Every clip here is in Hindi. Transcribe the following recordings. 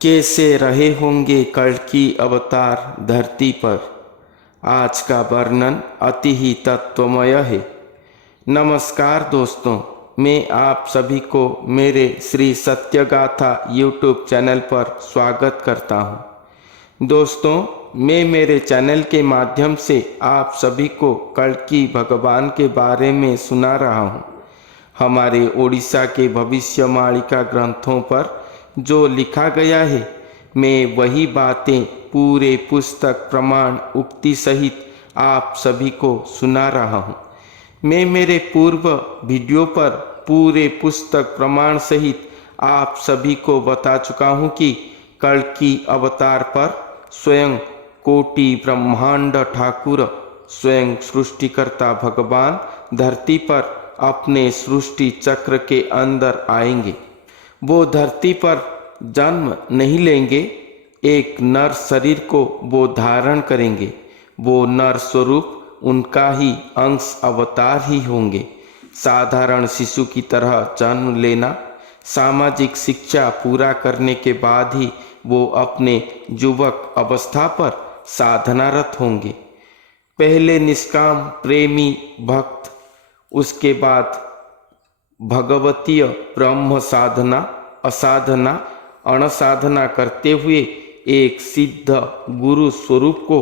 कैसे रहे होंगे कल की अवतार धरती पर। आज का वर्णन अति ही तत्वमय है। नमस्कार दोस्तों, मैं आप सभी को मेरे श्री सत्यगाथा यूट्यूब चैनल पर स्वागत करता हूं। दोस्तों, मैं मेरे चैनल के माध्यम से आप सभी को कल्कि भगवान के बारे में सुना रहा हूं। हमारे ओडिशा के भविष्यवाणिका ग्रंथों पर जो लिखा गया है, मैं वही बातें पूरे पुस्तक प्रमाण उक्ति सहित आप सभी को सुना रहा हूँ। मैं मेरे पूर्व वीडियो पर पूरे पुस्तक प्रमाण सहित आप सभी को बता चुका हूँ कि कल्कि अवतार पर स्वयं कोटि ब्रह्मांड ठाकुर, स्वयं सृष्टिकर्ता भगवान धरती पर अपने सृष्टि चक्र के अंदर आएंगे। वो धरती पर जन्म नहीं लेंगे, एक नर शरीर को वो धारण करेंगे। वो नर स्वरूप उनका ही अंश अवतार ही होंगे। साधारण शिशु की तरह जन्म लेना, सामाजिक शिक्षा पूरा करने के बाद ही वो अपने युवक अवस्था पर साधनारत होंगे। पहले निष्काम प्रेमी भक्त, उसके बाद भगवतीय ब्रह्म साधना, असाधना, अणसाधना करते हुए एक सिद्ध गुरु स्वरूप को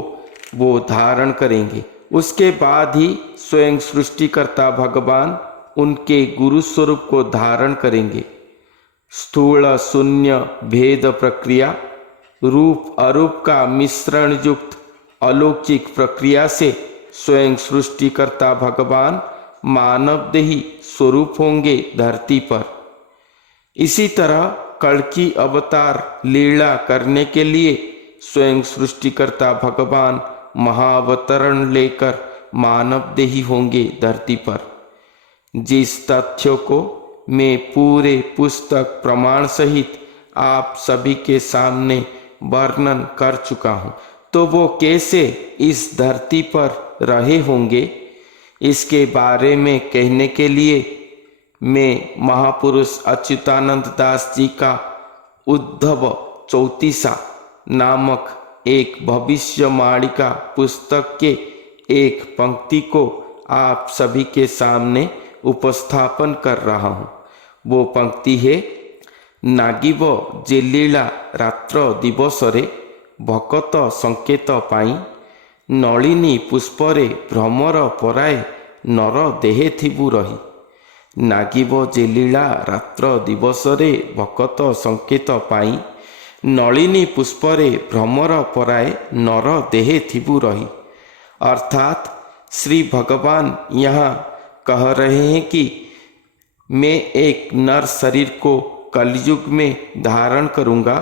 वो धारण करेंगे। उसके बाद ही स्वयं सृष्टिकर्ता भगवान उनके गुरु स्वरूप को धारण करेंगे। स्थूल शून्य भेद प्रक्रिया, रूप अरूप का मिश्रण युक्त अलौकिक प्रक्रिया से स्वयं सृष्टिकर्ता भगवान मानवदेही स्वरूप होंगे धरती पर। इसी तरह कल्कि अवतार लीला करने के लिए स्वयं सृष्टिकर्ता भगवान महाअवतरण लेकर मानवदेही होंगे धरती पर। जिस तथ्य को मैं पूरे पुस्तक प्रमाण सहित आप सभी के सामने वर्णन कर चुका हूँ, तो वो कैसे इस धरती पर रहे होंगे, इसके बारे में कहने के लिए मैं महापुरुष अच्युतानंद दास जी का उद्धव चौतीसा नामक एक भविष्यवाणिका पुस्तक के एक पंक्ति को आप सभी के सामने उपस्थापन कर रहा हूँ। वो पंक्ति है, नागिब जे लीला रात्र दिवसरे भकत संकेत पाई, नलिनी पुष्परे भ्रमर पराए नर देहे थिबु रही। नागिब जे लीला रात्र दिवसरे भकत संकेत पाई, नलिनी पुष्परे भ्रमर पराए नर देहे थिबु रही। अर्थात श्री भगवान यहाँ कह रहे हैं कि मैं एक नर शरीर को कलयुग में धारण करूँगा।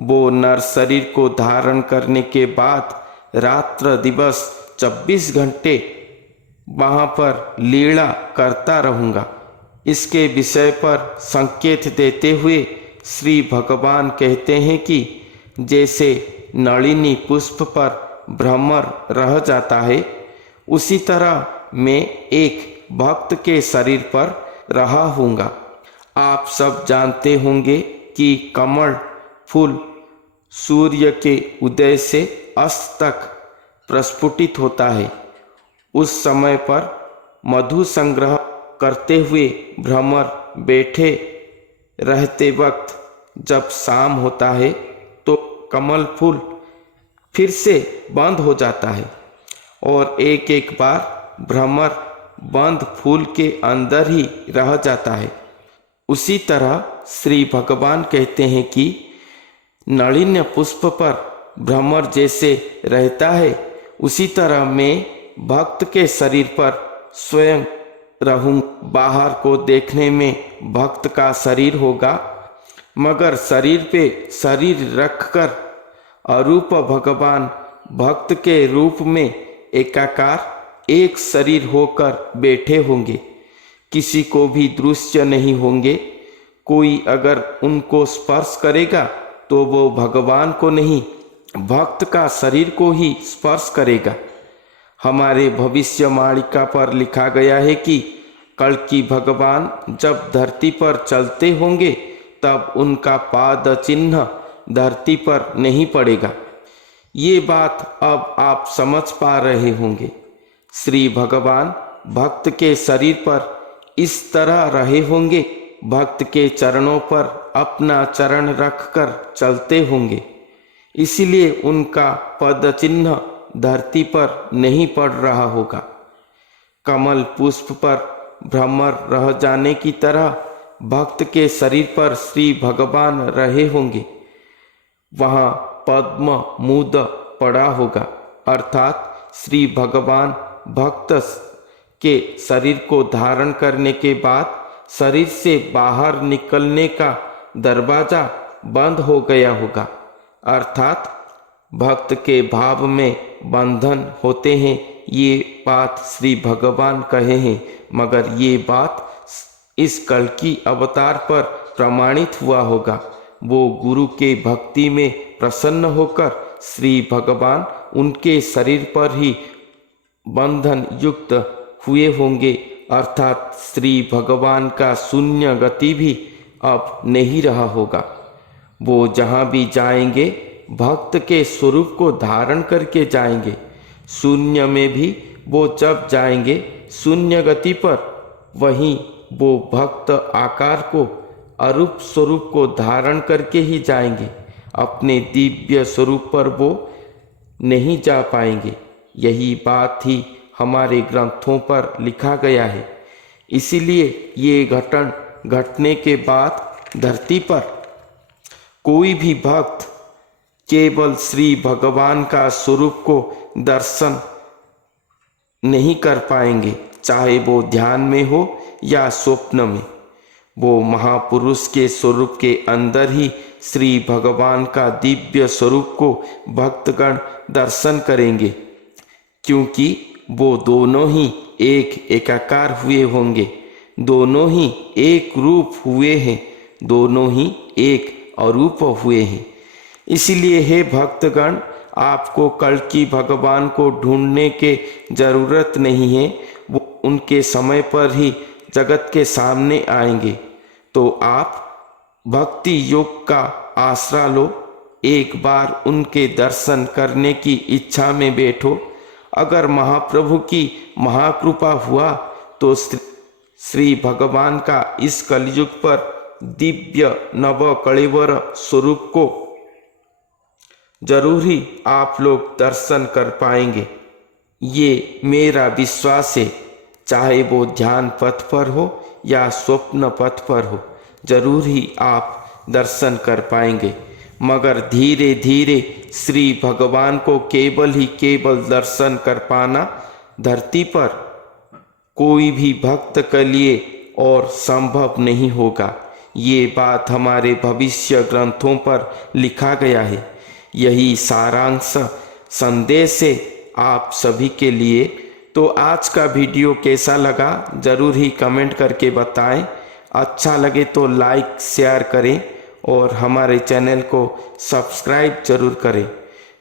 वो नर शरीर को धारण करने के बाद रात्र दिवस 24 घंटे वहाँ पर लीला करता रहूँगा। इसके विषय पर संकेत देते हुए श्री भगवान कहते हैं कि जैसे नलिनी पुष्प पर भ्रमर रह जाता है, उसी तरह मैं एक भक्त के शरीर पर रहा हूँगा। आप सब जानते होंगे कि कमल फूल सूर्य के उदय से अस्त तक प्रस्फुटित होता है। उस समय पर मधु संग्रह करते हुए भ्रमर बैठे रहते वक्त जब शाम होता है तो कमल फूल फिर से बंद हो जाता है और एक एक बार भ्रमर बंद फूल के अंदर ही रह जाता है। उसी तरह श्री भगवान कहते हैं कि नलिनी पुष्प पर भ्रमर जैसे रहता है, उसी तरह मैं भक्त के शरीर पर स्वयं रहूं। बाहर को देखने में भक्त का शरीर होगा, मगर शरीर पे शरीर रखकर अरूप भगवान भक्त के रूप में एकाकार एक शरीर होकर बैठे होंगे। किसी को भी दृश्य नहीं होंगे। कोई अगर उनको स्पर्श करेगा तो वो भगवान को नहीं, भक्त का शरीर को ही स्पर्श करेगा। हमारे भविष्यवाणिका पर लिखा गया है कि कल्कि भगवान जब धरती पर चलते होंगे तब उनका पाद चिन्ह धरती पर नहीं पड़ेगा। ये बात अब आप समझ पा रहे होंगे। श्री भगवान भक्त के शरीर पर इस तरह रहे होंगे, भक्त के चरणों पर अपना चरण रखकर चलते होंगे, इसीलिए उनका पद चिन्ह धरती पर नहीं पड़ रहा होगा। कमल पुष्प पर भ्रमर रह जाने की तरह भक्त के शरीर पर श्री भगवान रहे होंगे, वहाँ पद्म मूद पड़ा होगा, अर्थात श्री भगवान भक्त के शरीर को धारण करने के बाद शरीर से बाहर निकलने का दरवाजा बंद हो गया होगा, अर्थात भक्त के भाव में बंधन होते हैं। ये बात श्री भगवान कहे हैं, मगर ये बात इस कल्कि अवतार पर प्रमाणित हुआ होगा। वो गुरु के भक्ति में प्रसन्न होकर श्री भगवान उनके शरीर पर ही बंधन युक्त हुए होंगे, अर्थात श्री भगवान का शून्य गति भी अब नहीं रहा होगा। वो जहाँ भी जाएंगे भक्त के स्वरूप को धारण करके जाएंगे। शून्य में भी वो जब जाएंगे शून्य गति पर, वहीं वो भक्त आकार को, अरूप स्वरूप को धारण करके ही जाएंगे। अपने दिव्य स्वरूप पर वो नहीं जा पाएंगे। यही बात ही हमारे ग्रंथों पर लिखा गया है। इसीलिए ये घटन घटने के बाद धरती पर कोई भी भक्त केवल श्री भगवान का स्वरूप को दर्शन नहीं कर पाएंगे, चाहे वो ध्यान में हो या स्वप्न में। वो महापुरुष के स्वरूप के अंदर ही श्री भगवान का दिव्य स्वरूप को भक्तगण दर्शन करेंगे, क्योंकि वो दोनों ही एक एकाकार हुए होंगे, दोनों ही एक रूप हुए हैं, दोनों ही एक अरूप हुए हैं। इसलिए हे भक्तगण, आपको कल्कि भगवान को ढूंढने के जरूरत नहीं है, वो उनके समय पर ही जगत के सामने आएंगे। तो आप भक्ति योग का आसरा लो, एक बार उनके दर्शन करने की इच्छा में बैठो। अगर महाप्रभु की महाकृपा हुआ तो श्री भगवान का इस कलयुग पर दिव्य नव कलेवर स्वरूप को जरूर ही आप लोग दर्शन कर पाएंगे। ये मेरा विश्वास है, चाहे वो ध्यान पथ पर हो या स्वप्न पथ पर हो, जरूर ही आप दर्शन कर पाएंगे। मगर धीरे धीरे श्री भगवान को केवल ही केवल दर्शन कर पाना धरती पर कोई भी भक्त के लिए और संभव नहीं होगा। ये बात हमारे भविष्य ग्रंथों पर लिखा गया है। यही सारांश संदेश है आप सभी के लिए। तो आज का वीडियो कैसा लगा ज़रूर ही कमेंट करके बताएं। अच्छा लगे तो लाइक शेयर करें और हमारे चैनल को सब्सक्राइब जरूर करें।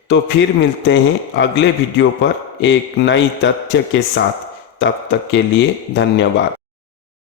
तो फिर मिलते हैं अगले वीडियो पर एक नई तथ्य के साथ। तब तक के लिए धन्यवाद।